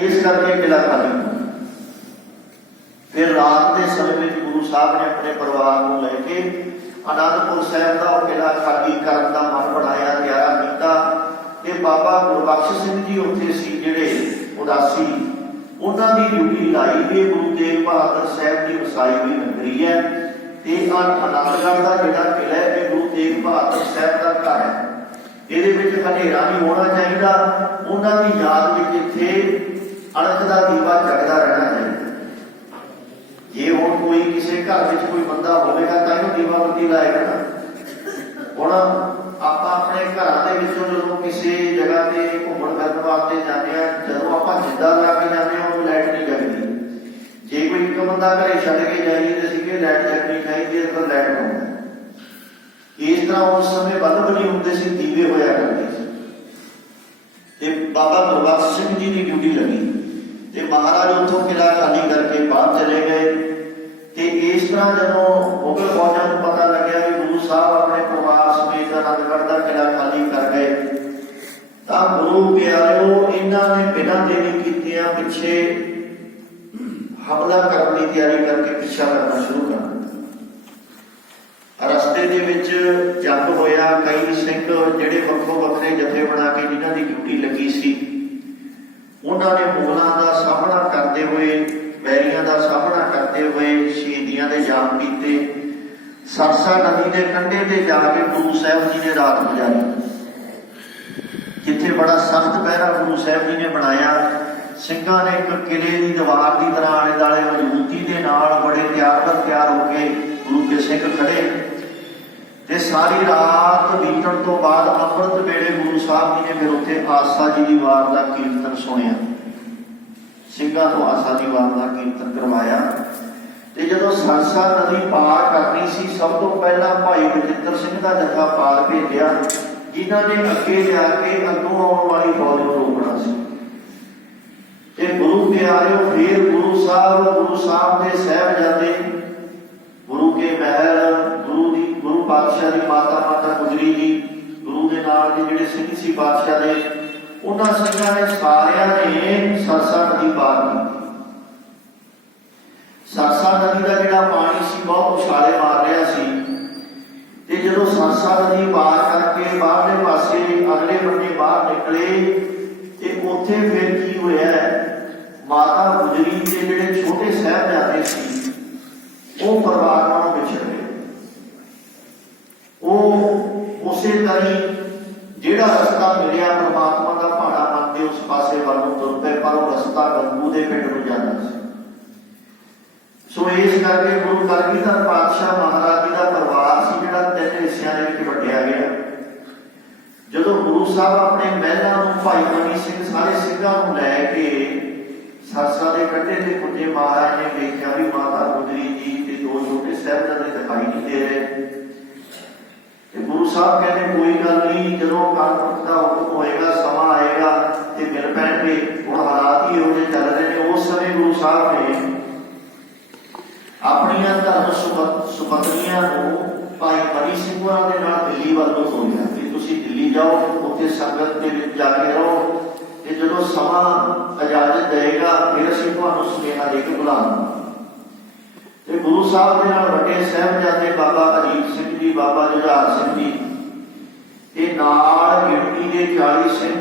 इस करके किला खाली हो। फिर रात के समय में गुरु साहब ने अपने परिवार को लेके आनंदपुर साहब का किला खाली करने का मन बनाया, तैयार किया। बाबा गुरबख्श सिंह जी उत्थे सी जिहड़े उदासी, उन्हां दी ड्यूटी लाई भी गुरु तेग बहादुर साहब की वसाई हुई नगरी है। आनंदगढ़ का जिहड़ा किला है ये गुरु तेग बहादुर साहब का घर है। ਇਹਦੇ ਵਿੱਚ ਹਨੇਰਾ नहीं होना चाहिए, ਉਹਨਾਂ ਦੀ याद ਵਿੱਚ ਇੱਥੇ ਅਣਖ ਦਾ ਦੀਵਾ ਜਗਦਾ रहना चाहिए। ਜੇ ਹੁਣ ਕੋਈ ਕਿਸੇ ਘਰ ਵਿੱਚ ਕੋਈ ਬੰਦਾ ਹੋਵੇਗਾ ਤਾਂ ਇਹਨੂੰ ਦੀਵਾ ਬੱਤੀ ਲਾਏਗਾ ਨਾ। ਹੁਣ ਆਪਾਂ ਆਪਣੇ ਘਰਾਂ ਦੇ ਵਿੱਚੋਂ ਜਦੋਂ ਕਿਸੇ ਜਗ੍ਹਾ ਤੇ ਘੁੰਮਣ ਫਿਰਨ ਵਾਸਤੇ ਜਾਂਦੇ ਆ, ਜਦੋਂ ਆਪਾਂ ਜਿੱਦਾਂ ਲਾ ਕੇ ਜਾਂਦੇ ਆ ਉਹ ਲਾਈਟ ਨਹੀਂ ਜਗਦੀ। ਜੇ ਕੋਈ ਇੱਕ ਬੰਦਾ ਘਰੇ ਛੱਡ ਕੇ ਜਾਈਏ ਤੇ ਸੀਗੇ ਲਾਈਟ ਜਗਣੀ ਚਾਹੀਦੀ ਹੈ, ਤਾਂ ਲਾਈਟ ਹੋਣੀ। इस तरह उस समय बल्ब नहीं होंगे सी, दीवे होया करते थे। बाबा गुरबख्श सिंह जी की ड्यूटी लगी तो महाराज उतों किला खाली करके बाहर चले गए। तो इस तरह जो मुगल फौजा को पता लगे भी गुरु साहब अपने परिवार समेत आनंदगढ़ का किला खाली कर गए, तो गुरु प्यारिओ इन्होंने बिना देरी कीतिया पिछे हमला करने की तैयारी करके पिछा करना शुरू कर। रस्ते दे विच जंग होया, कई सिंह जिहड़े वक्खो वक्खरे जथे बना के जिन्हां दी ड्यूटी लगी सी, उन्होंने मुगलों का सामना करते हुए, बैरियां का सामना करते हुए शहीदियां दे जाम कीते। सरसा नदी के कंढे ते जाके गुरु साहब जी ने रात गुजारी, जिथे बड़ा सख्त पहरा गुरु साहब जी ने बनाया। ਸਿੰਘਾਂ ने एक किले की दीवार की तरह आले दुआले मजबूती के नाल बड़े तैयार होके गुरु के सिंह खड़े। ते सारी रात बीतण तो बाद अमृत वेले गुरु साहब जी ने फिर उत्थे आसा जी की वार का कीर्तन सुनिया, ਸਿੰਘਾਂ तो आसा की वार का कीर्तन करवाया। ते जदों सरसा नदी पार करनी सी, सब तो पहला भाई बचित्र सिंह का जथा पार भेजिया, जिन्हां ने अगे जाके अगों आउण वाली फौज को रोकना सी। गुरु प्यारिओ फिर गुरु साहब के साहबजादे, गुरु के महल, गुरु पातशाह की माता गुजरी जी, गुरु के नाल दे जिहड़े सिंह सी पातशाह दे, उन्हां सिंघां ने सारियां ने सरसा नदी पार की। सरसा नदी का जिहड़ा पानी सी बहुत उछाले मार रहा सी। ते जदों सरसा नदी पार करके बाहरले पासे अगले बन्ने बाहर निकले ते उत्थे फिर की होया, माता गुजरी के जिहड़े छोटे साहबजादे सी वो परिवार नालों विछड़ गए। वो उसे तरह जिहड़ा रस्ता मिलिया परमात्मा का भाड़ा मन के उस पासे वाल नूं तुर पे, पर वो रस्ता गंगू दे पिंड नूं जांदा सी। सो इस करके गुरु कलगीधर पातशाह महाराज जी का परिवार सी जिहड़ा 3 हिस्सिਆਂ ਦੇ ਵਿੱਚ वंडिया गया। जदों गुरु साहब अपने महलों नूं भाई मनी सिंह सारे ਸਿੰਘਾਂ ਨੂੰ ਲੈ के सरसा के कंढे ते पुजे, महाराज ने देखा भी माता गुजरी जी के 2 छोटे साहबजादे दिखाई नहीं दे रहे। गुरु साहब कहते कोई गल नहीं, जो कानपुर का हुक्म होएगा, समा आएगा तो मिल पैणगे। हुण हालात ही इहो जिहे चल रहे हैं। उस समय गुरु साहब ने अपनियां धर्म सुपत्नियां नूं भाई मनी सिंह होरां दे नाल दिल्ली वल नूं ਤੋਰਿਆ कि तुसीं दिल्ली जाओ, उत्थे संगत दे विच जाके रहो, कि जो समा इजाजत देगा फिर असीं तुहानूं सुनेहा दे के बुलावांगे। गुरु साहब के नाल वड्डे साहबजादे बाबा अजीत सिंह जी, बाबा जुझार सिंह जी, ते नाल गिणती के 40 सिंह,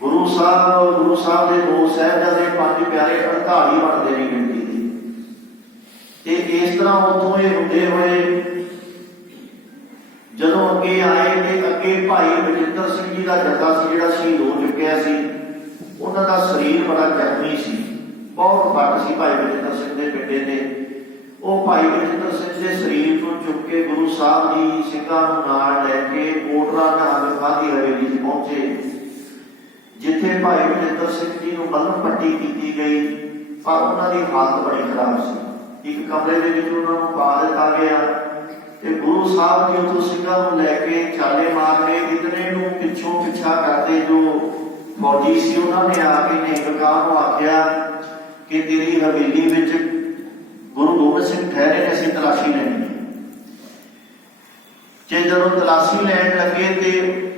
गुरु साहब के 2 साहबजादे, 5 प्यारे 48 बनते ने गिणती दी। इस तरह उतों ये हुंदे होए जदों अगे आए ते अगे भाई बचित्र सिंह जी का जथा सी जिहड़ा शहीद हो चुकिया सी, उन्हां दा शरीर बड़ा जख्मी सी, बहुत फट सी भाई बचित्र सिंह दे पिंडे ते। वो भाई बचित्र सिंह के शरीर को चुक के गुरु साहब जी सिंघां नूं नाल लैके कोटला निहंग खां दी हवेली च पहुंचे, जिथे भाई बचित्र सिंह जी नूं मलम पट्टी की गई, पर उन्हां दी हालत बड़ी खराब सी। एक कमरे दे विच उन्हां नूं पा दित्ता गया ते गुरु साहब जी उतों ਸਿੰਘਾਂ ਨੂੰ ਲੈ के चाले मार के इतने नूं पिछों पिछा करते जो फौजी सी उन्होंने आके निहंग खां नूं आख्या कि तेरी हवेली विच गुरु गोबिंद सिंह ठहरे ने, असीं तलाशी लैनी है। जे जदों तलाशी लैण लगे ते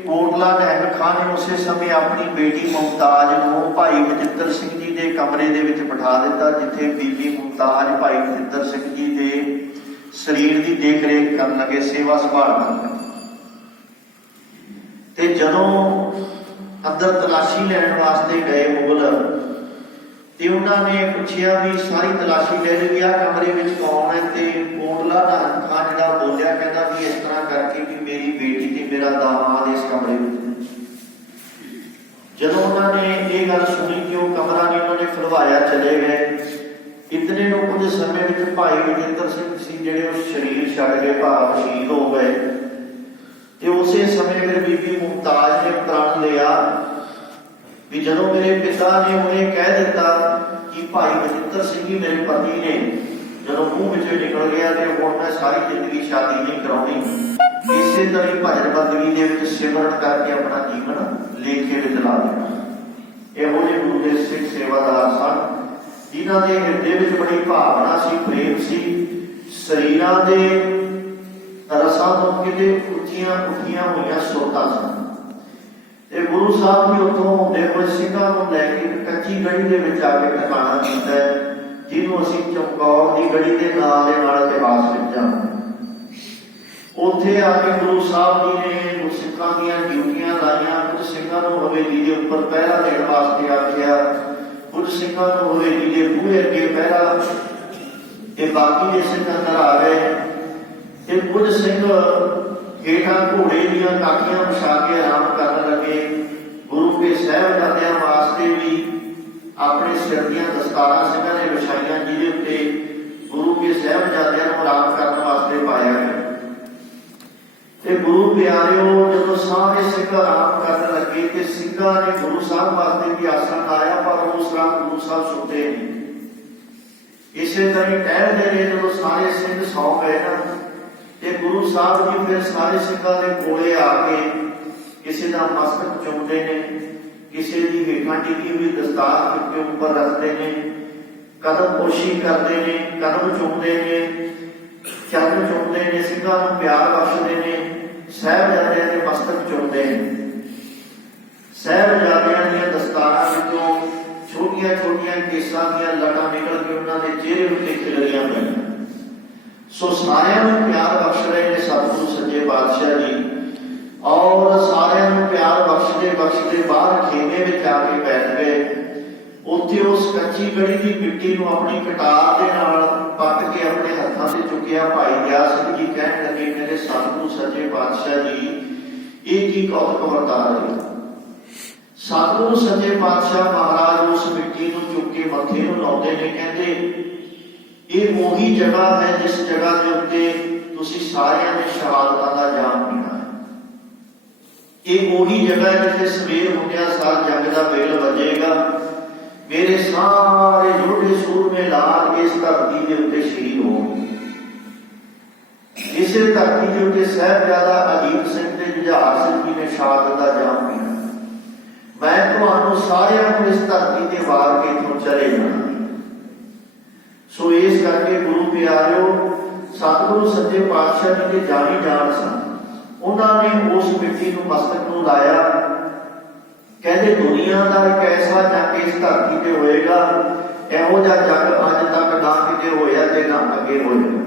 कोटला निहंग खां ने उसे समय अपनी बेटी मुमताज नूं भाई ਬਚਿੱਤਰ ਸਿੰਘ जी के कमरे ਦੇ ਵਿੱਚ ਬਿਠਾ ਦਿੱਤਾ, ਜਿੱਥੇ ਬੀਬੀ ਮੁਮਤਾਜ਼ ਭਾਈ ਬਚਿੱਤਰ ਸਿੰਘ जी ਦੇ ਸਰੀਰ ਦੀ ਦੇਖ ਰੇਖ ਕਰਨ ਲੱਗੇ, ਸੇਵਾ ਸੰਭਾਲ ਕਰਨ ਲੱਗੇ। ਤੇ ਜਦੋਂ ਅੰਦਰ ਤਲਾਸ਼ੀ ਲੈਣ ਵਾਸਤੇ ਗਏ ਮੁਗਲ, ਤੇ ਉਹਨਾਂ ਨੇ ਪੁੱਛਿਆ ਵੀ ਸਾਰੀ ਤਲਾਸ਼ੀ ਲੈ ਲਈ, ਆ ਕਮਰੇ ਵਿੱਚ ਕੌਣ ਹੈ? ਤੇ ਕੋਟਲਾ ਨਾਨਕ ਖਾਨ ਜਿਹੜਾ ਬੋਲਿਆ, ਕਹਿੰਦਾ ਵੀ ਇਸ ਤਰ੍ਹਾਂ ਕਰਕੇ ਵੀ ਮੇਰੀ ਬੇਟੀ ਤੇ ਮੇਰਾ ਦਾਮਾਦ ਇਸ ਕਮਰੇ ਵਿੱਚ। ਜਦੋਂ ਉਹਨਾਂ ਨੇ ਇਹ ਗੱਲ ਸੁਣੀ ਕਿ ਉਹ ਕਮਰਾ ਨਹੀਂ ਉਹਨਾਂ ਨੇ ਖੁਲਵਾਇਆ, ਚਲੇ ਗਏ। ਇਤਨੇ ਨੂੰ ਕੁਝ ਸਮੇਂ ਵਿੱਚ ਭਾਈ ਬਚਿੱਤਰ ਸਿੰਘ ਸੀ ਜਿਹੜੇ ਉਹ ਸਰੀਰ ਛੱਡ ਕੇ ਭਾਵ ਸ਼ਹੀਦ ਹੋ ਗਏ। ਤੇ ਉਸੇ ਸਮੇਂ ਫਿਰ ਬੀਬੀ ਮੁਮਤਾਜ਼ ਨੇ ਪ੍ਰਣ ਲਿਆ ਵੀ ਜਦੋਂ ਮੇਰੇ ਪਿਤਾ ਨੇ ਉਹਨੇ ਕਹਿ ਦਿੱਤਾ ਕਿ ਭਾਈ ਬਚਿੱਤਰ ਸਿੰਘ ਜੀ ਮੇਰੇ ਪਤੀ ਨੇ, ਜਦੋਂ ਮੂੰਹ ਵਿੱਚੋਂ ਨਿਕਲ ਗਿਆ ਤੇ ਹੁਣ ਮੈਂ ਸਾਰੀ ਜ਼ਿੰਦਗੀ ਸ਼ਾਦੀ ਨਹੀਂ ਕਰਾਉਣੀ, ਇਸੇ ਤਰ੍ਹਾਂ ਭਜਨ ਬੰਦਗੀ ਦੇ ਵਿੱਚ ਸਿਮਰਨ ਕਰਕੇ ਆਪਣਾ ਜੀਵਨ ਲੇਖੇ ਵਿੱਚ ਲਾ ਦੇਣਾ। ਇਹੋ ਜਿਹੇ ਗੁਰੂ ਦੇ ਸਿੱਖ ਸੇਵਾਦਾਰ ਸਨ ਜਿਨ੍ਹਾਂ ਦੇ ਹਿਰਦੇ ਵਿੱਚ ਬੜੀ ਭਾਵਨਾ ਸੀ, ਪ੍ਰੇਮ ਸੀ। ਸਰੀਰਾਂ ਦੇ ਰਸਾਂ ਤੋਂ ਕਿਤੇ ਉੱਚੀਆਂ ਉੱਠੀਆਂ ਹੋਈਆਂ ਸੁਰਤਾਂ ਸਨ। ਤੇ ਗੁਰੂ ਸਾਹਿਬ ਜੀ ਉੱਥੋਂ ਹੁੰਦੇ ਹੋਏ ਸਿੰਘਾਂ ਨੂੰ ਲੈ ਕੇ ਕੱਚੀ ਗੜੀ ਦੇ ਵਿੱਚ ਆ ਕੇ ਟਿਕਾਣਾ ਕੀਤਾ, ਜਿਹਨੂੰ ਅਸੀਂ ਚਮਕੌਰ ਦੀ ਗੜੀ ਦੇ ਨਾਂ ਦੇ ਨਾਲ ਇਤਿਹਾਸ ਵਿੱਚ ਜਾਣਦੇ। ਉੱਥੇ ਆ ਕੇ ਗੁਰੂ ਸਾਹਿਬ ਜੀ ਨੇ ਗੁਰਸਿੱਖਾਂ ਦੀਆਂ ਡਿਊਟੀਆਂ ਲਾਈਆਂ। ਕੁਝ ਸਿੰਘਾਂ ਨੂੰ ਹਵੇਲੀ ਦੇ ਉੱਪਰ ਪਹਿਰਾ ਦੇਣ ਵਾਸਤੇ ਆਖਿਆ, ਕੁਝ ਸਿੰਘਾਂ ਨੂੰ ਹਵੇਲੀ ਦੇ ਬੂਹੇ ਅੱਗੇ ਪਹਿਰਾ, ਤੇ ਬਾਕੀ ਦੇ ਸਿੰਘ ਅੰਦਰ ਆ ਗਏ। ਤੇ ਕੁਝ ਸਿੰਘ ਹੇਠਾਂ ਘੋੜੇ ਦੀਆਂ ਕਾਠੀਆਂ ਵਿਛਾ ਕੇ ਆਰਾਮ ਕਰਨ ਲੱਗੇ। ਗੁਰੂ ਕੇ ਸਾਹਿਬਜ਼ਾਦਿਆਂ ਵਾਸਤੇ ਵੀ ਆਪਣੇ ਸਿਰ ਦੀਆਂ ਦਸਤਾਰਾਂ ਸਿੰਘਾਂ ਨੇ ਵਿਛਾਈਆਂ, ਜਿਹਦੇ ਉੱਤੇ ਗੁਰੂ ਕੇ ਸਾਹਿਬਜ਼ਾਦਿਆਂ ਨੂੰ ਆਰਾਮ ਕਰਨ ਵਾਸਤੇ ਪਾਇਆ ਗਿਆ। ਤੇ ਗੁਰੂ ਪਿਆਰਿਓ, ਜਦੋਂ ਸਾਰੇ ਸਿੰਘ ਆਰਾਮ ਕਰਨ ਲੱਗੇ ਤੇ ਸਿੰਘਾਂ ਨੇ ਗੁਰੂ ਸਾਹਿਬ ਵਾਸਤੇ ਵੀ ਆਸਣ ਲਾਇਆ, ਪਰ ਉਸ ਤਰ੍ਹਾਂ ਗੁਰੂ ਸਾਹਿਬ ਸੁੱਤੇ ਨਹੀਂ। ਇਸੇ ਤਰ੍ਹਾਂ ਟਹਿਲਦੇ ਰਹੇ। ਜਦੋਂ ਸਾਰੇ ਸਿੰਘ ਸੌ ਗਏ ਨਾ, ਤੇ ਗੁਰੂ ਸਾਹਿਬ ਜੀ ਫਿਰ ਸਾਰੇ ਸਿੰਘਾਂ ਦੇ ਕੋਲੇ ਆ ਕੇ ਕਿਸੇ ਦਾ ਮਸਤਕ ਚੁੰਮਦੇ ਨੇ, ਕਿਸੇ ਦੀ ਹੇਠਾਂ ਟਿਕੀ ਹੋਈ ਦਸਤਾਰ ਦੇ ਉੱਪਰ ਰੱਖਦੇ ਨੇ, ਕਦਮ ਪੋਸ਼ੀ ਕਰਦੇ ਨੇ, ਕਦਮ ਚੁੰਮਦੇ ਨੇ, ਚਰਨ ਚੁੰਮਦੇ ਨੇ, ਸਿੰਘਾਂ ਨੂੰ ਪਿਆਰ ਬਖਸ਼ਦੇ ਨੇ, ਸਾਹਿਬਜ਼ਾਦਿਆਂ ਦੇ ਮਸਤਕ ਚੁੰਮਦੇ ਨੇ। ਸਾਹਿਬਜ਼ਾਦਿਆਂ ਦੀਆਂ ਦਸਤਾਰਾਂ ਵਿੱਚੋਂ ਛੋਟੀਆਂ ਛੋਟੀਆਂ ਕੇਸਾਂ ਦੀਆਂ ਲਟਾਂ ਨਿਕਲ ਕੇ ਉਹਨਾਂ ਦੇ ਚਿਹਰੇ ਉੱਤੇ ਖਿਲਰੀਆਂ ਪਈਆਂ। ਸੋ ਸਾਰਿਆਂ ਨੂੰ ਪਿਆਰ ਬਖਸ਼ ਰਹੇ ਨੇ ਸਤਿਗੁਰੂ ਸੱਚੇ ਪਾਤਸ਼ਾਹ ਜੀ, ਔਰ ਸਾਰਿਆਂ ਨੂੰ ਪਿਆਰ ਬਖਸ਼ਦੇ ਬਖਸ਼ਦੇ ਬਾਹਰ ਖੇਮੇ ਵਿੱਚ ਆ ਕੇ ਬੈਠ ਗਏ। ਉੱਥੇ ਉਸ ਕੱਚੀ ਗੜੀ ਦੀ ਮਿੱਟੀ ਨੂੰ ਆਪਣੀ ਕਟਾਰ ਦੇ ਨਾਲ ਪੱਟ ਕੇ ਆਪਣੇ ਹੱਥਾਂ ਤੇ ਚੁੱਕਿਆ। ਭਾਈ ਦਇਆ ਸਿੰਘ ਜੀ ਕਹਿਣ ਲੱਗੇ, ਕਹਿੰਦੇ ਸਤਿਗੁਰੂ ਸੱਚੇ ਪਾਤਸ਼ਾਹ ਜੀ ਇਹ ਕੀ ਕੌਤਕ ਵਰਤਾ ਰਹੇ। ਸਤਿਗੁਰੂ ਸੱਚੇ ਪਾਤਸ਼ਾਹ ਮਹਾਰਾਜ ਉਸ ਮਿੱਟੀ ਨੂੰ ਚੁੱਕ ਕੇ ਮੱਥੇ ਨੂੰ ਲਾਉਂਦੇ ਨੇ, ਕਹਿੰਦੇ ਇਹ ਉਹੀ ਜਗ੍ਹਾ ਹੈ ਜਿਸ ਜਗ੍ਹਾ ਦੇ ਉੱਤੇ ਤੁਸੀਂ ਸਾਰਿਆਂ ਨੇ ਸ਼ਹਾਦਤਾਂ ਦਾ ਜਾਮ ਪੀਣਾ ਹੈ। ਇਹ ਉਹੀ ਜਗ੍ਹਾ ਹੈ ਜਿੱਥੇ ਸਵੇਰ ਹੁੰਦਿਆਂ ਸਾਰ ਜੱਗ ਦਾ ਬੇਲ ਵੱਜੇਗਾ। ਮੇਰੇ ਸਾਰੇ ਯੋਧੇ ਸੂਰਮੇ ਲਾਲ ਇਸ ਧਰਤੀ ਦੇ ਉੱਤੇ ਸ਼ਹੀਦ ਹੋਣਗੇ। ਇਸੇ ਧਰਤੀ ਦੇ ਉੱਤੇ ਸਾਹਿਬਜ਼ਾਦਾ ਅਜੀਤ ਸਿੰਘ ਤੇ ਜੁਝਾਰ ਸਿੰਘ ਜੀ ਨੇ ਸ਼ਹਾਦਤ ਦਾ ਜਾਮ ਪੀਣਾ। ਮੈਂ ਤੁਹਾਨੂੰ ਸਾਰਿਆਂ ਨੂੰ ਇਸ ਧਰਤੀ ਤੇ ਵਾਰ ਕੇ ਇੱਥੋਂ ਚਲੇ ਜਾਣਾ। ਸੋ ਇਸ ਕਰਕੇ ਗੁਰੂ ਪਿਆਰਿਓ, ਸਤਿਗੁਰੂ ਸੱਚੇ ਪਾਤਸ਼ਾਹ ਜੀ ਦੇ ਜਾਣੀ ਜਾਣ ਸਨ। ਉਹਨਾਂ ਨੇ ਉਸ ਮਿੱਟੀ ਨੂੰ ਮਸਤਕ ਨੂੰ ਲਾਇਆ। ਕਹਿੰਦੇ ਦੁਨੀਆ ਦਾ ਇੱਕ ਐਸਾ ਜੰਗ ਇਸ ਧਰਤੀ ਤੇ ਹੋਏਗਾ, ਇਹੋ ਜਿਹਾ ਜੰਗ ਅੱਜ ਤੱਕ ਨਾ ਕਿਤੇ ਹੋਇਆ ਤੇ ਨਾ ਅੱਗੇ ਹੋਏਗਾ।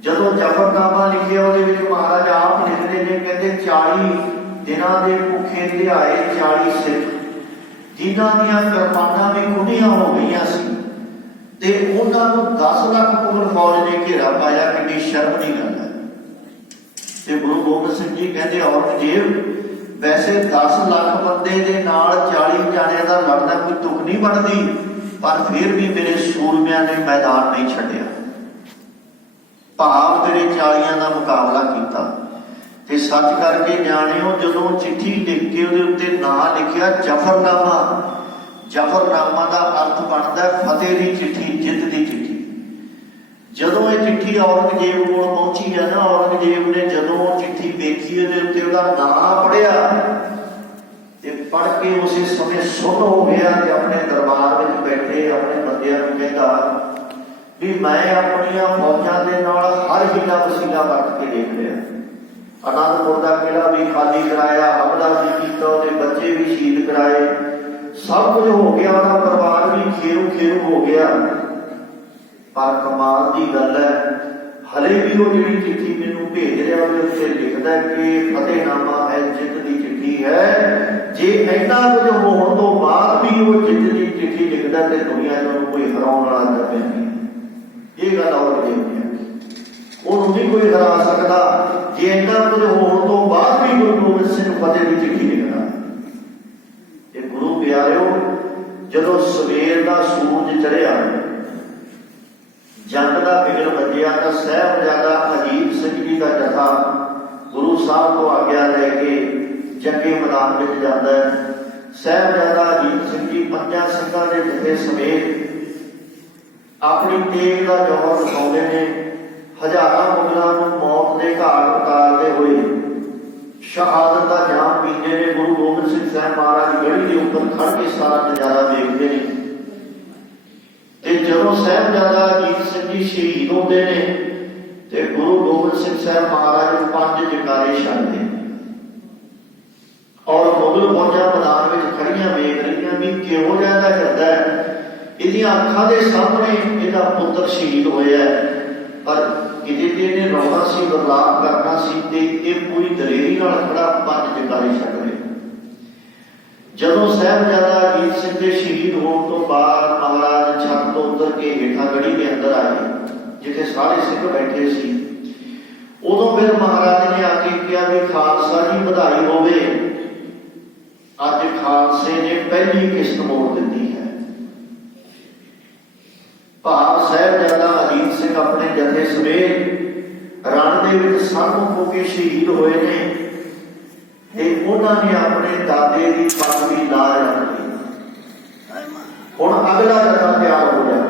ਜਦੋਂ ਜ਼ਫ਼ਰਨਾਮਾ ਲਿਖਿਆ ਉਹਦੇ ਵਿੱਚ ਮਹਾਰਾਜ ਆਪ ਲਿਖਦੇ ਨੇ, ਕਹਿੰਦੇ 40 ਦਿਨਾਂ ਦੇ ਭੁੱਖੇ ਧਿਆਏ 40 ਸਿੱਖ, ਜਿਨ੍ਹਾਂ ਦੀਆਂ ਕਿਰਪਾਨਾਂ ਵੀ ਖੁੱਲੀਆਂ ਹੋ ਗਈਆਂ ਸੀ, ਤੇ ਉਹਨਾਂ ਨੂੰ 10 ਲੱਖ ਮੁਗਲ ਫੌਜ ਨੇ ਘੇਰਾ ਪਾਇਆ। ਕਿੰਨੀ ਸ਼ਰਮ ਦੀ ਗੱਲ ਹੈ। ਤੇ ਗੁਰੂ ਗੋਬਿੰਦ ਸਿੰਘ ਜੀ ਕਹਿੰਦੇ ਔਰੰਗਜ਼ੇਬ ਵੈਸੇ 10 ਲੱਖ ਬੰਦੇ ਦੇ ਨਾਲ 40 ਜਾਣਿਆਂ ਦਾ ਲੜਨਾ ਕੋਈ ਤੁਕ ਨਹੀਂ ਬਣਦੀ, ਪਰ ਫਿਰ ਵੀ ਮੇਰੇ ਸੂਰਮਿਆਂ ਨੇ ਮੈਦਾਨ ਨਹੀਂ ਛੱਡਿਆ। ਭਾਵ ਤੇਰੇ 40 ਦਾ ਮੁਕਾਬਲਾ ਕੀਤਾ। ਤੇ ਸੱਚ ਕਰਕੇ ਜਾਣਿਓ, ਜਦੋਂ ਚਿੱਠੀ ਲਿਖ ਕੇ ਉਹਦੇ ਉੱਤੇ ਨਾਂ ਲਿਖਿਆ ਜ਼ਫ਼ਰਨਾਮਾ, ਜ਼ਫ਼ਰਨਾਮਾ ਦਾ ਅਰਥ ਬਣਦਾ ਫਤਿਹ ਦੀ ਚਿੱਠੀ, ਜਿੱਤ ਦੀ ਚਿੱਠੀ। ਜਦੋਂ ਇਹ ਚਿੱਠੀ ਔਰੰਗਜ਼ੇਬ ਕੋਲ ਪਹੁੰਚੀ ਹੈ ਨਾ, ਔਰੰਗਜ਼ੇਬ ਨੇ ਜਦੋਂ ਉਹ ਚਿੱਠੀ ਵੇਖੀ, ਉਹਦੇ ਉੱਤੇ ਉਹਦਾ ਨਾਂ ਪੜਿਆ ਤੇ ਪੜ੍ਹ ਕੇ ਉਸੇ ਸਮੇਂ ਸੁੰਨ ਹੋ ਗਿਆ ਤੇ ਆਪਣੇ ਦਰਬਾਰ ਵਿੱਚ ਬੈਠੇ ਆਪਣੇ ਬੰਦਿਆਂ ਨੂੰ ਕਹਿੰਦਾ ਵੀ ਮੈਂ ਆਪਣੀਆਂ ਫੌਜਾਂ ਦੇ ਨਾਲ ਹਰ ਹੀਲਾ ਵਸੀਲਾ ਵਰਤ ਕੇ ਦੇਖ ਲਿਆ। ਅਨੰਦਪੁਰ ਦਾ ਕਿਲ੍ਹਾ ਵੀ ਖਾਲੀ ਕਰਾਇਆ, ਹਮਲਾ ਵੀ ਕੀਤਾ, ਉਹਦੇ ਬੱਚੇ ਵੀ ਸ਼ਹੀਦ ਕਰਾਏ। सब कुछ हो गया, उनका परिवार भी खेरू खेरू हो गया। पर कमाल की गल है, हले भी वो जी चिट्ठी मैनू भेज रहा उससे लिखता कि फतेहनामा है, जित की चिट्ठी है। जे इन्ना कुछ होने तो बाद भी वो जित की चिट्ठी लिखता तो दुनिया में कोई हराने वाला दर्ज नहीं। ये गल और वजह है, ਉਹਨੂੰ ਨਹੀਂ ਕੋਈ ਹਰਾ ਸਕਦਾ ਜੇ ਇੰਨਾ ਕੁਝ ਹੋਣ ਤੋਂ ਬਾਅਦ ਵੀ ਗੁਰੂ ਗੋਬਿੰਦ ਸਿੰਘ ਫਤਿਹ ਦੀ ਚਿੱਠੀ ਲਿਖਦਾ। ਤੇ ਗੁਰੂ ਪਿਆਰਿਓ, ਜਦੋਂ ਸਵੇਰ ਦਾ ਸੂਰਜ ਚੜ੍ਹਿਆ, ਜੰਗ ਦਾ ਬਿਗਲ ਵੱਜਿਆ ਤਾਂ ਸਾਹਿਬਜ਼ਾਦਾ ਅਜੀਤ ਸਿੰਘ ਜੀ ਦਾ ਜਥਾ ਗੁਰੂ ਸਾਹਿਬ ਤੋਂ ਆਗਿਆ ਲੈ ਕੇ ਜੰਗੇ ਮੈਦਾਨ ਵਿੱਚ ਜਾਂਦਾ ਹੈ। ਸਾਹਿਬਜ਼ਾਦਾ ਅਜੀਤ ਸਿੰਘ ਜੀ ਪੰਜਾਂ ਸਿੰਘਾਂ ਦੇ ਜਥੇ ਸਮੇਤ ਆਪਣੀ ਤੇਗ ਦਾ ਜੌਹਰ ਦਿਖਾਉਂਦੇ ਨੇ। ਹਜ਼ਾਰਾਂ ਮੁਗਲਾਂ ਨੂੰ ਮੌਤ ਦੇ ਘਾਟ ਉਤਾਰਦੇ ਹੋਏ ਸ਼ਹਾਦਤ ਦਾ ਜਾਮ ਪੀਂਦੇ ਨੇ। ਗੁਰੂ ਗੋਬਿੰਦ ਸਿੰਘ ਸਾਹਿਬ ਮਹਾਰਾਜ ਗੜੀ ਦੇ ਉੱਪਰ ਖੜ ਕੇ ਸਾਰਾ ਨਜ਼ਾਰਾ ਦੇਖਦੇ ਨੇ। ਤੇ ਜਦੋਂ ਸਾਹਿਬਜ਼ਾਦਾ ਅਜੀਤ ਸਿੰਘ ਜੀ ਸ਼ਹੀਦ ਹੁੰਦੇ ਨੇ ਤੇ ਗੁਰੂ ਗੋਬਿੰਦ ਸਿੰਘ ਸਾਹਿਬ ਮਹਾਰਾਜ 5 ਜੈਕਾਰੇ ਛੱਡਦੇ ਔਰ ਮੁਗਲ ਫੌਜਾਂ ਮੈਦਾਨ ਵਿੱਚ ਖੜੀਆਂ ਵੇਖ ਰਹੀਆਂ ਵੀ ਕਿਹੋ ਜਿਹਾ ਦਾ ਹਿਰਦਾ ਹੈ। ਇਹਦੀਆਂ ਅੱਖਾਂ ਦੇ ਸਾਹਮਣੇ ਇਹਦਾ ਪੁੱਤਰ ਸ਼ਹੀਦ ਹੋਇਆ ਪਰ ਇਹਦੇ ਤੇ ਇਹਨੇ ਰੋਣਾ ਸੀ, ਬਰਲਾਪ ਕਰਨਾ ਸੀ ਤੇ ਇਹ ਪੂਰੀ ਦਲੇਰੀ ਨਾਲ ਖੜਾ 5 ਜੈਕਾਰੇ ਛੱਡ ਰਿਹਾ। ਜਦੋਂ ਸਾਹਿਬਜ਼ਾਦਾ ਅਜੀਤ ਸਿੰਘ ਦੇ ਸ਼ਹੀਦ ਹੋਣ ਤੋਂ ਬਾਅਦ ਮਹਾਰਾਜ ਛੱਤ ਤੋਂ ਉਤਰ ਕੇ ਹੇਠਾਂ ਗੜੀ ਦੇ ਅੰਦਰ ਆਏ ਜਿੱਥੇ ਸਾਰੇ ਸਿੰਘ ਬੈਠੇ ਸੀ, ਉਦੋਂ ਫਿਰ ਮਹਾਰਾਜ ਨੇ ਆ ਕੇ ਕਿਹਾ ਵੀ ਖਾਲਸਾ ਜੀ ਵਧਾਈ ਹੋਵੇ, ਅੱਜ ਖਾਲਸੇ ਨੇ ਪਹਿਲੀ ਕਿਸ਼ਤ ਮੋੜ ਦਿੱਤੀ ਹੈ। ਭਾਵ ਸਾਹਿਬਜ਼ਾਦਾ ਅਜੀਤ ਸਿੰਘ ਆਪਣੇ ਜਥੇ ਸਮੇਤ ਰਣ ਦੇ ਵਿੱਚ ਸਾਹਮਣੇ ਹੋ ਕੇ ਸ਼ਹੀਦ ਹੋਏ ਨੇ ਤੇ ਉਹਨਾਂ ਨੇ ਆਪਣੇ ਦਾਦੇ ਦੀ ਪਦਵੀ ਲਾ ਰੱਖੀ। ਹੁਣ ਅਗਲਾ ਜਥਾ ਤਿਆਰ ਹੋ ਗਿਆ।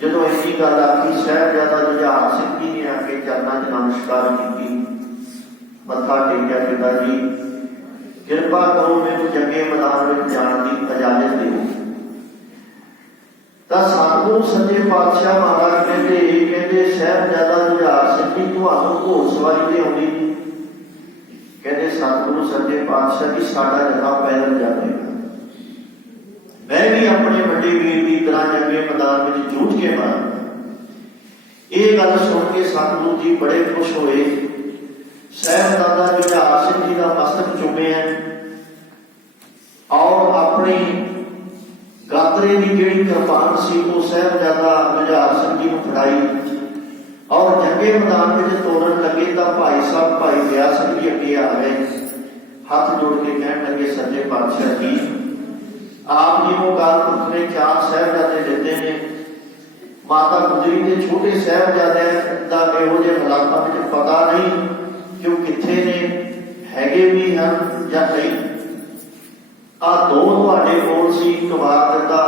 ਜਦੋਂ ਇੰਨੀ ਗੱਲ ਆਖੀ, ਸਾਹਿਬਜ਼ਾਦਾ ਜੁਝਾਰ ਸਿੰਘ ਜੀ ਨੇ ਆ ਕੇ ਚਰਨਾਂ 'ਚ ਨਮਸਕਾਰ ਕੀਤੀ, ਮੱਥਾ ਟੇਕਿਆ, ਪਿਤਾ ਜੀ ਕਿਰਪਾ ਕਰੋ ਮੈਨੂੰ ਜੰਗੇ ਮੈਦਾਨ ਵਿੱਚ ਜਾਣ ਦੀ ਇਜਾਜ਼ਤ ਦਿਓ। ਤਾਂ ਸਤਿਗੁਰੂ ਸੱਚੇ ਪਾਤਸ਼ਾਹ ਮਹਾਰਾਜ ਕਹਿੰਦੇ ਸਾਹਿਬਜ਼ਾਦਾ ਜੁਝਾਰ ਸਿੰਘ ਜੀ ਤੁਹਾਨੂੰ ਘੋੜ ਸਵਾਰੀ ਤੇ ਆਉਂਦੀ ਨਹੀਂ। ਕਹਿੰਦੇ ਸਤਿਗੁਰੂ ਸੱਚੇ ਪਾਤਸ਼ਾਹ ਜੀ ਸਾਡਾ ਜਥਾ ਪੈਦਲ ਜਾਵੇਗਾ, ਮੈਂ ਵੀ ਆਪਣੇ ਵੱਡੇ ਵੀਰ ਦੀ ਤਰ੍ਹਾਂ ਜੰਗੇ ਮੈਦਾਨ ਵਿੱਚ ਜੂਝ ਕੇ ਮਾਰਾਂਗਾ। ਇਹ ਗੱਲ ਸੁਣ ਕੇ ਸਤਿਗੁਰੂ ਜੀ ਬੜੇ ਖੁਸ਼ ਹੋਏ। ਸਾਹਿਬਜ਼ਾਦਾ ਜੁਝਾਰ ਸਿੰਘ ਜੀ ਦਾ ਮਸਤਕ ਚੁੰਮਿਆ ਔਰ ਆਪਣੀ ਗਾਤਰੇ ਦੀ ਜਿਹੜੀ ਕਿਰਪਾਨ ਸੀ ਉਹ ਸਾਹਿਬਜ਼ਾਦਾ ਜੁਝਾਰ ਸਿੰਘ ਜੀ ਨੂੰ ਫੜਾਈ ਔਰ ਜੰਗੇ ਮੈਦਾਨ ਵਿੱਚ ਤੋੜਨ ਲੱਗੇ ਤਾਂ ਭਾਈ ਸਾਹਿਬ ਭਾਈ ਦਇਆ ਸਿੰਘ ਜੀ ਅੱਗੇ ਆ ਗਏ, ਹੱਥ ਜੋੜ ਕੇ ਕਹਿਣ ਲੱਗੇ ਸੱਚੇ ਪਾਤਸ਼ਾਹ ਜੀ ਆਪ ਜੀ ਨੂੰ ਅਕਾਲ ਪੁਰਖ ਨੇ 4 ਸਾਹਿਬਜ਼ਾਦੇ ਦਿੱਤੇ ਨੇ। ਮਾਤਾ ਗੁਜਰੀ ਦੇ ਛੋਟੇ ਸਾਹਿਬਜ਼ਾਦਿਆਂ ਦਾ ਇਹੋ ਜਿਹੇ ਹਾਲਾਤਾਂ ਵਿੱਚ ਪਤਾ ਨਹੀਂ ਕਿ ਉਹ ਕਿੱਥੇ ਨੇ, ਹੈਗੇ ਵੀ ਹਨ ਜਾਂ ਨਹੀਂ। ਆਹ 2 ਤੁਹਾਡੇ ਕੋਲ ਸੀ, ਇੱਕ ਵਾਰ ਦਿੱਤਾ,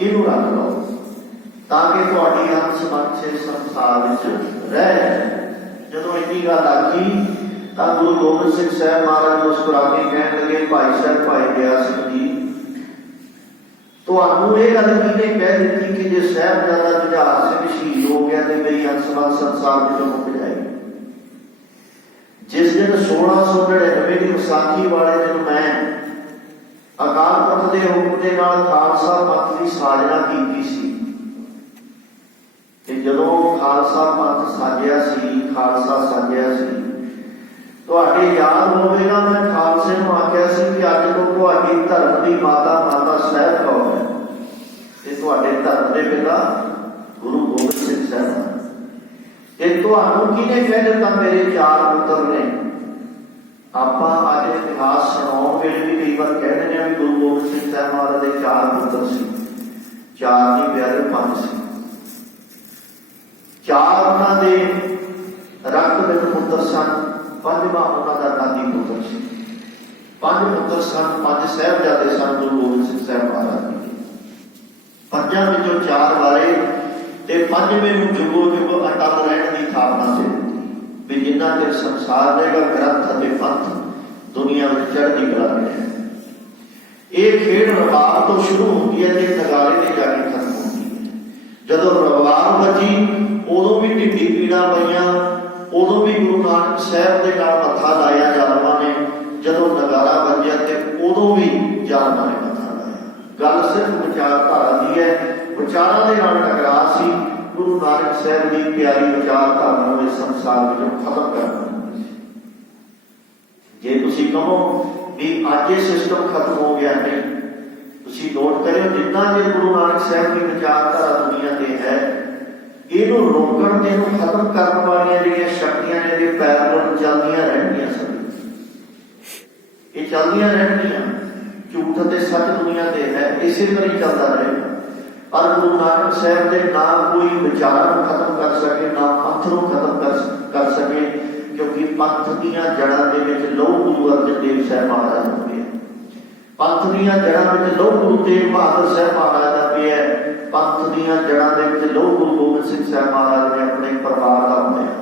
ਇਹਨੂੰ ਰੱਖ ਲਓ ਤਾਂ ਕਿ ਤੁਹਾਡੀ ਅੰਸ ਮੰਛੇ ਸੰਸਾਰ ਵਿੱਚ ਰਹਿ। ਜਦੋਂ ਇੰਨੀ ਗੱਲ ਆਖੀ ਤਾਂ ਗੁਰੂ ਗੋਬਿੰਦ ਸਿੰਘ ਸਾਹਿਬ ਮਹਾਰਾਜ ਮੁਸਕਰਾ ਕੇ ਕਹਿਣ ਲੱਗੇ ਭਾਈ ਸਾਹਿਬ ਭਾਈ ਦਇਆ ਸਿੰਘ ਜੀ ਤੁਹਾਨੂੰ ਇਹ ਗੱਲ ਕਿਹਨੇ ਕਹਿ ਦਿੱਤੀ ਕਿ ਜੇ ਸਾਹਿਬਜ਼ਾਦਾ ਜੁਝਾਰ ਸਿੰਘ ਸ਼ਹੀਦ ਹੋ ਗਿਆ ਤੇ ਮੇਰੀ ਅੰਸ ਮੰਛ ਸੰਸਾਰ ਵਿੱਚੋਂ ਮੁੱਕ ਜਾਏਗੀ। ਜਿਸ ਦਿਨ 1699 ਦੀ ਵਿਸਾਖੀ ਵਾਲੇ ਦਿਨ ਮੈਂ ਅਕਾਲ ਪੁਰਖ ਦੇ ਹੁਕਮ ਦੇ ਨਾਲ ਖਾਲਸਾ ਪੰਥ ਦੀ ਸਾਜਨਾ ਕੀਤੀ ਸੀ ਤੇ ਜਦੋਂ ਖਾਲਸਾ ਪੰਥ ਸਾਜਿਆ ਸੀ, ਖਾਲਸਾ ਸਾਜਿਆ ਸੀ, ਤੁਹਾਡੇ ਯਾਦ ਹੋਵੇਗਾ ਮੈਂ ਖਾਲਸੇ ਨੂੰ ਆਖਿਆ ਸੀ ਕਿ ਅੱਜ ਤੋਂ ਤੁਹਾਡੀ ਧਰਮ ਦੀ ਮਾਤਾ ਮਾਤਾ ਸਾਹਿਬ ਕੌਰ ਹੈ ਤੇ ਤੁਹਾਡੇ ਧਰਮ ਦੇ ਪਿਤਾ ਗੁਰੂ ਗੋਬਿੰਦ ਸਿੰਘ ਸਾਹਿਬ ਤੇ ਤੁਹਾਨੂੰ ਕਿਹਨੇ ਕਹਿ ਦਿੱਤਾ ਮੇਰੇ 4 ਪੁੱਤਰ ਨੇ। ਆਪਾਂ ਅੱਜ ਇਤਿਹਾਸ ਸੁਣਾਉਣ ਵੇਲੇ ਵੀ ਕਈ ਵਾਰ ਕਹਿ ਦਿੰਦੇ ਹਾਂ ਵੀ ਗੁਰੂ ਗੋਬਿੰਦ ਸਿੰਘ ਸਾਹਿਬ ਮਹਾਰਾਜ ਦੇ 4 ਪੁੱਤਰ ਸੀ, 4 ਨਹੀਂ ਪਿਆਰੇ 5 ਸੀ। 4 ਉਹਨਾਂ ਦੇ ਰਕਤ ਵਿੱਚ ਪੁੱਤਰ ਸਨ, 5ਵਾਂ ਉਹਨਾਂ ਦਾ ਦਾਦੀ ਪੁੱਤਰ ਸੀ। 5 ਪੁੱਤਰ ਸਨ, 5 ਸਾਹਿਬਜ਼ਾਦੇ ਸਨ ਗੁਰੂ ਗੋਬਿੰਦ ਸਿੰਘ ਸਾਹਿਬ ਮਹਾਰਾਜ ਜੀ। 5 ਵਿੱਚੋਂ 4 ਵਾਰੇ ਤੇ 5ਵੇਂ ਨੂੰ ਜੁਗੋ ਜੁਗ ਅਟਲ ਰਹਿਣ ਦੀ ਥਾਪਨਾ ਸੀ ਵੀ ਜਿੰਨਾ ਚਿਰ ਸੰਸਾਰ ਰਹੇਗਾ ਗ੍ਰੰਥ ਅਤੇ ਪੰਥ ਦੁਨੀਆ ਵਿੱਚ ਚੜ੍ਹਦੀ ਕਲਾ ਰਹੇ। ਇਹ ਖੇਡ ਰਬਾਬ ਤੋਂ ਸ਼ੁਰੂ ਹੁੰਦੀ ਹੈ ਤੇ ਨਗਾਰੇ ਤੇ ਜਾ ਕੇ ਖਤਮ ਹੁੰਦੀ ਹੈ। ਜਦੋਂ ਰਬਾਬ ਵੱਜੀ ਉਦੋਂ ਵੀ ਢਿੱਡੀ ਪੀੜਾਂ ਪਈਆਂ, ਉਦੋਂ ਵੀ ਗੁਰੂ ਨਾਨਕ ਸਾਹਿਬ ਦੇ ਨਾਲ ਮੱਥਾ ਲਾਇਆ ਜ਼ਾਲਮਾਂ ਨੇ। ਜਦੋਂ ਨਗਾਰਾ ਵੱਜਿਆ ਤੇ ਉਦੋਂ ਵੀ ਜ਼ਾਲਮਾਂ ਨੇ ਮੱਥਾ ਲਾਇਆ। गल सिर्फ विचारधारा की है। विचारों के नाल टकराव सी गुरु नानक साहब की प्यारी विचारधारा को इस संसार में खत्म करना। जे तुसी कहो भी अज ये सिस्टम खत्म हो गया, नहीं, तुसी नोट करो जितना जे गुरु नानक साहब की विचारधारा दुनिया से है, इनू रोकण ते इनू खत्म करने वाली जिहड़ियां शक्तियां ने ये पैरल चलदियां रहणगीआं। सब ये चलदियां रहणगीआं। झूठ ते सच दुनिया ते है, इसे तरह ही चलता रहेगा। पर गुरु नानक साहब ने ना कोई विचार खत्म कर सके, ना पंथ को खत्म कर सके, क्योंकि पंथ दीयां जड़ां दे विच लहू गुरु अर्जन देव साहब महाराज हो गए। पंथ दीयां जड़ां विच लहू गुरु तेग बहादुर साहब महाराज का पिया। पंथ दीयां जड़ां दे विच लहू गुरु गोबिंद सिंह साहब महाराज ने अपने परिवार का होया।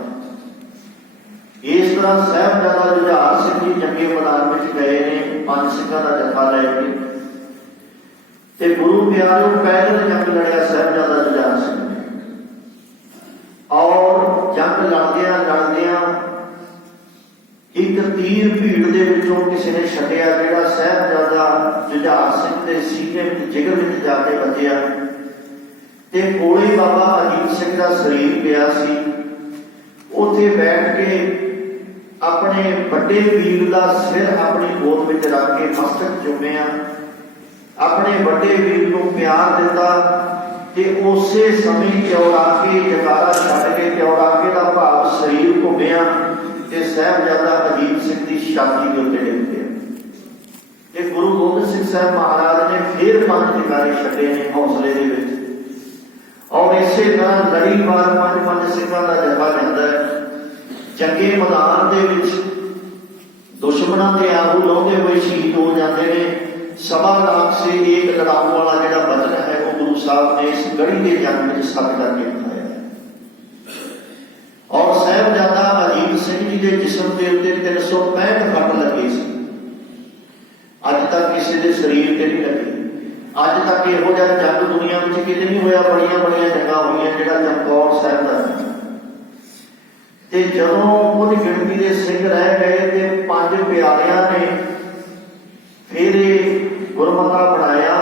इस तरह साहिबजादा जुझार सिंह जी जंगे मैदान में गए ने 5 सिखां का जत्था लैके, ते गुरु प्यारे पैदल जंग लड़िया साहिबजादा जुझार सिंह ने। और जंग लड़दियां लड़दियां एक तीर भीड़ दे विचों किसी ने छड्डिया, जिहड़ा साहिबजादा जुझार सिंह दे सीने विच जिगर विच जाके बजिया, ते कोले बाबा अजीत सिंह का शरीर पिया सी। उत्थे बैठ के अपने बड़े वीर का सिर अपनी गोद में रख के मस्तक चुमिया, अपने बड़े वीर को प्यार दिता, ते उसे समय चौड़ा के जगारा छड्ड के चौड़ाके का भाव शरीर घुमिया ते साहिबजादा अजीत सिंह की छाती के उत्ते डिग पिया। गुरु गोबिंद सिंह साहब महाराज ने फिर 5 जगारे छड्डे ने हौसले दे विच, और इसे तरह लड़ी बार 5 सिखां का जत्था जाता है। जंगे मैदान दे विच दुश्मनों के आगू लाउंदे हुए शहीद हो जाते हैं। 1.25 लाख से एक लड़ाऊ वाला जिहड़ा वचन है वो गुरु साहब ने इस गढ़ी के जंग में सत करके दिखाया है। और साहिबजादा अजीत सिंह जी के जिस्म के उत्ते 365 फट लगे सी। अज तक किसी के शरीर से नहीं लगे। अज तक इहो जिहा जंग दुनिया में किते नहीं होया। बड़ियां बड़ियां जंगां होईयां, जिहड़ा चमकौर साहिब दा ते जदों उहदी गिणती दे सिंह रह गए ते 5 प्यारियां ने फिर गुरमता बनाया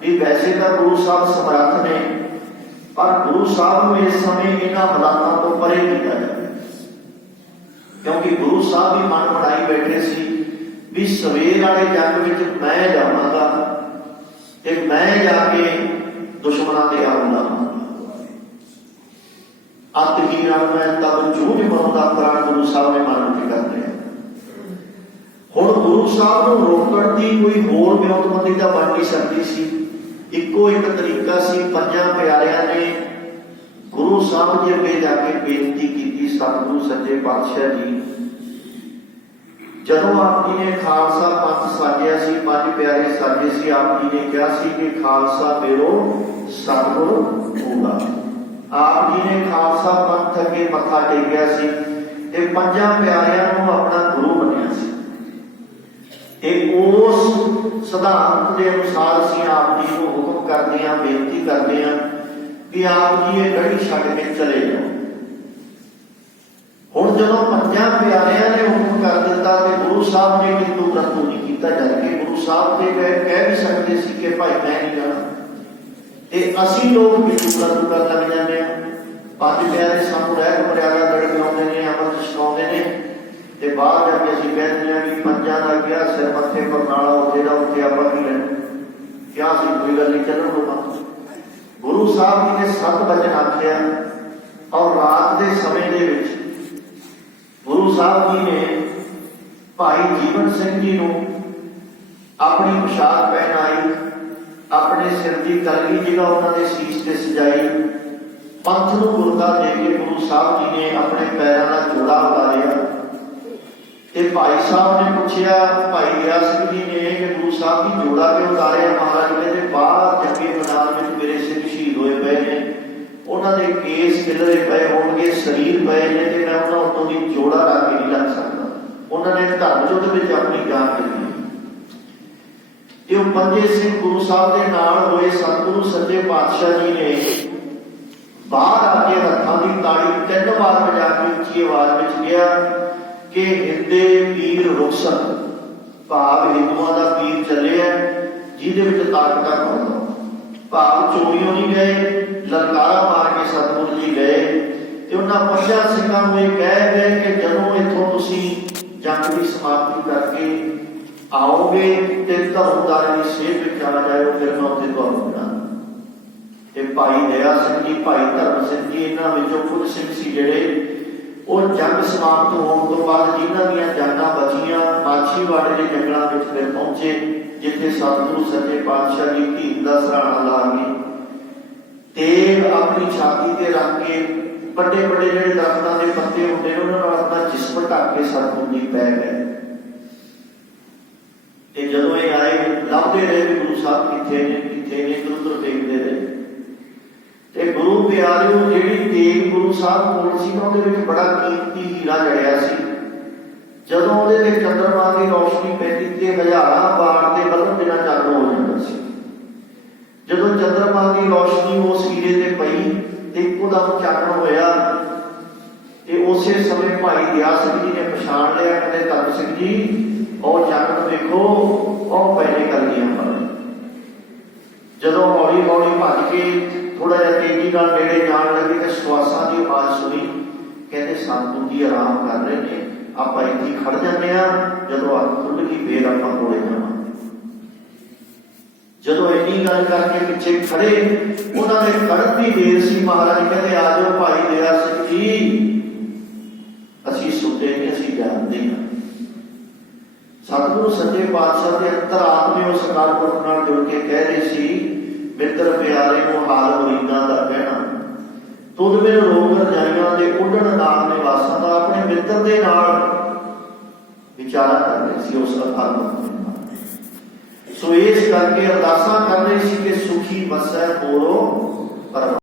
भी वैसे तो गुरु साहब समर्थ ने, पर गुरु साहब को इस समय इन्हां हालातों तो परे किया जाए, क्योंकि गुरु साहब भी मन बनाई बैठे सी भी सवेर वाले जंग में मैं जावांगा ते मैं जाके दुश्मनों के आग लावांगा। अतहीन मैं तब झूठ मरों का प्राण गुरु साहब ने मन के कर लिया। हुण गुरु साहब को रोकण की कोई होर विरोधमंदी तो बन नहीं सकती सी। इको एक तरीका सी। 5 प्यारियां ने गुरु साहब जी अगे जाके बेनती की, सतगुरु सच्चे पातशाह जी, जदों आप जी ने खालसा पंथ साजिया सी, 5 प्यारे साजे सी, आप जी ने कहा सी कि खालसा मेरो सतगुरु होगा। आप जी ने खालसा पंथ अगे मत्था टेकिया सी ते 5 प्यारियां नूं अपना गुरु मनिया सी। ते उस सिद्धांत के अनुसार असीं आप जी को हुक्म करते हैं, बेनती करते हैं कि आप जी ये गढ़ी छड्ड के चले जाओ। हुण जदों 5 प्यारियां ने हुक्म कर दिता ते गुरु साहब ने किंतु परंतु नहीं किया। जबकि गुरु साहब ते कह भी सकते सी कि भाई मैं नहीं जाना, ते असीं लोग किंतु परंतु कर लग जाते हैं। 5 प्यारे सानूं रहत मर्यादा लड़काउंदे ने, अमृत छकाउंदे ने, ते बाहर जाके असीं कहते हैं कि 5 का क्या सिर मत्थे पर नाला उत्थे दा उत्थे आपां की लैणा, क्या सी कोई गल नहीं, चलन दो मत। गुरु साहब जी ने 7 वचन आख्या, और रात के समय दे विच गुरु साहब जी ने भाई जीवन सिंह जी को अपनी पोशाक पहनाई, अपने सिर की कलगी जिहड़ा उन्होंने शीश से सजाई, पंथ नूं गुरता दे के गुरु साहब जी ने अपने पैरों का जोड़ा उतारिया। ते भाई साहब ने पूछा भाई दया सिंह जी ने कि गुरु साहब की जोड़ा क्यों उतारिया? महाराज कहते बाहर जंगे मैदान में मेरे सिंह शहीद होए पे ने, उन्होंने केस किलरे पे होंगे, शरीर पे ने, ते मैं उन्होंने उतों की जोड़ा रख के नहीं लग सकता। उन्होंने धर्म युद्ध में अपनी जान दी। पंजे सिंह गुरु साहब के नाल होए सतगुरु सच्चे पातशाह जी ने बाहर आके हत्थां की ताड़ी 3 बार बजा के उच्ची आवाज में गया कि हिंदे पीर रुखसत, भाव हिंदुओं का पीर चले, ਜਿਹਦੇ ਵਿੱਚ ਤਾਕਤਾਂ ਪਾਉਂਦਾ। ਭਾਵ ਚੋਰੀਆਂ ਨਹੀਂ ਗਏ, ਲਲਕਾਰਾ ਮਾਰ ਕੇ ਸਤਿਗੁਰੂ ਜੀ ਗਏ ਤੇ ਉਹਨਾਂ ਪੰਜਾਂ ਸਿੰਘਾਂ ਨੂੰ ਇਹ ਕਹਿ ਗਏ ਕਿ ਜਦੋਂ ਇੱਥੋਂ ਤੁਸੀਂ ਜੰਗ ਦੀ ਸਮਾਪਤੀ ਕਰਕੇ ਆਓਗੇ ਤੇ ਧਰਮਦਾਰੇ ਦੀ ਸੇਧ ਵਿੱਚ ਆ ਜਾਇਓ, ਫਿਰ ਮੈਂ ਉੱਥੇ ਤੁਹਾਨੂੰ ਮਿਲਾਂਗਾ। ਤੇ ਭਾਈ ਦਇਆ ਸਿੰਘ ਜੀ, ਭਾਈ ਧਰਮ ਸਿੰਘ ਜੀ, ਇਹਨਾਂ ਵਿੱਚੋਂ ਕੁਝ ਸਿੰਘ ਸੀ ਜਿਹੜੇ ਉਹ ਜੰਗ ਸਮਾਪਤ ਹੋਣ ਤੋਂ ਬਾਅਦ ਜਿਨ੍ਹਾਂ ਦੀਆਂ ਜਾਨਾਂ ਬਚੀਆਂ ਮਾਛੀਵਾੜੇ ਦੇ ਜੰਗਲਾਂ ਵਿੱਚ ਫਿਰ ਪਹੁੰਚੇ, ਜਿੱਥੇ ਸਤਿਗੁਰੂ ਸੱਚੇ ਪਾਤਸ਼ਾਹ ਜੀ ਧੀਰ ਦਾ ਸਰਾਣਾ ਲਾ ਕੇ ਤੇਗ ਆਪਣੀ ਛਾਤੀ ਤੇ ਰੱਖ ਕੇ ਵੱਡੇ ਵੱਡੇ ਜਿਹੜੇ ਦਰਖਤਾਂ ਦੇ ਪੱਤੇ ਹੁੰਦੇ ਨੇ ਉਹਨਾਂ ਨਾਲ ਆਪਣਾ ਜਿਸਮ ਢੱਕ ਕੇ ਸਤਿਗੁਰੂ ਜੀ ਪੈ ਗਏ। ਤੇ ਜਦੋਂ ਇਹ ਆਏ ਲੱਭਦੇ ਰਹੇ ਵੀ ਗੁਰੂ ਸਾਹਿਬ ਕਿੱਥੇ ਨੇ ਕਿੱਥੇ ਨੇ, ਇੱਧਰ ਉੱਧਰ ਦੇਖਦੇ ਰਹੇ। ਤੇ ਗੁਰੂ ਪਿਆਰਿਓ, ਜਿਹੜੀ ਤੇਗ ਗੁਰੂ ਸਾਹਿਬ ਕੋਲ ਸੀ ਉਹਦੇ ਵਿੱਚ ਬੜਾ ਕੀਮਤੀ ਹੀਰਾ ਜੜਿਆ ਸੀ। ਜਦੋਂ ਉਹਦੇ ਤੇ ਚੰਦਰਮਾ ਦੀ ਰੌਸ਼ਨੀ ਪੈਂਦੀ ਤੇ ਹਜ਼ਾਰਾਂ ਵਾਰ ਦੇ ਬਲਬ ਬਿਨਾਂ ਚਾਨਣ ਹੋ ਜਾਂਦਾ ਸੀ। ਜਦੋਂ ਚੰਦਰਮਾ ਦੀ ਰੌਸ਼ਨੀ ਉਸ ਹੀਰੇ ਤੇ ਪਈ ਤੇ ਇੱਕੋ ਦਮ ਚਾਨਣ ਹੋਇਆ ਤੇ ਉਸੇ ਸਮੇਂ ਭਾਈ ਦਇਆ ਸਿੰਘ ਜੀ ਨੇ ਪਛਾਣ ਲਿਆ, ਕਹਿੰਦੇ ਧਰਮ ਸਿੰਘ ਜੀ ਉਹ ਚਾਨਣ ਵੇਖੋ, ਉਹ ਪਹਿਲੇ ਕਲਗੀਆਂ ਵਾਲੇ। ਜਦੋਂ ਹੌਲੀ ਹੌਲੀ ਭੱਜ ਕੇ ਥੋੜਾ ਜਿਹਾ ਤੇਜ਼ੀ ਨਾਲ ਨੇੜੇ ਜਾਣ ਲੱਗੇ ਤੇ ਸਵਾਸਾਂ ਦੀ ਆਵਾਜ਼ ਸੁਣੀ। ਕਹਿੰਦੇ ਸਤਿਗੁਰੂ ਜੀ ਆਰਾਮ ਕਰ ਰਹੇ ਨੇ, ਆਪਾਂ ਇੱਥੇ ਖੜ ਜਾਂਦੇ ਆ, ਜਦੋਂ ਅੱਖ ਖੁੱਲ੍ਹ ਗਈ ਫੇਰ ਆਪਾਂ ਕੋਲੇ ਜਾਵਾਂਗੇ। ਜਦੋਂ ਇੰਨੀ ਗੱਲ ਕਰਕੇ ਪਿੱਛੇ ਖੜੇ, ਉਹਨਾਂ ਦੇ ਖੜਨ ਦੀ ਦੇਰ ਸੀ। ਮਹਾਰਾਜ ਕਹਿੰਦੇ ਆ ਜਾਓ ਭਾਈ ਦਇਆ ਸਿੰਘ ਜੀ, ਅਸੀਂ ਸੁਣਦੇ ਨਹੀਂ, ਅਸੀਂ ਜਾਣਦੇ ਹਾਂ। ਸਤਿਗੁਰੂ ਸੱਚੇ ਪਾਤਸ਼ਾਹ ਦੇ ਅੰਤਰਾਤਮੇ ਉਸ ਅਕਾਲ ਪੁਰਖ ਨਾਲ ਜੁੜ ਕੇ ਕਹਿ ਰਹੇ ਸੀ, ਮਿੱਤਰ ਪਿਆਰੇ ਨੂੰ ਹਾਲ ਮੁਰੀਦਾਂ ਦਾ ਕਹਿਣਾ, ਤੁਧ ਬਿਨ ਰੋਗ ਰਜਾਈਆਂ ਦੇ ਉੱਡਣ ਨਾਲ ਨਿਵਾਸਾਂ ਦਾ। ਆਪਣੇ ਮਿੱਤਰ ਦੇ ਨਾਲ ਵਿਚਾਰ ਕਰ ਰਹੇ ਸੀ ਉਸ ਅਕਾਲ ਪੁਰਖ ਦੇ ਨਾਲ। ਸੋ ਇਸ ਕਰਕੇ ਅਰਦਾਸਾਂ ਕਰ ਰਹੇ ਸੀ ਕਿ ਸੁਖੀ ਵਸੈ ਹੋਰੋ ਪਰ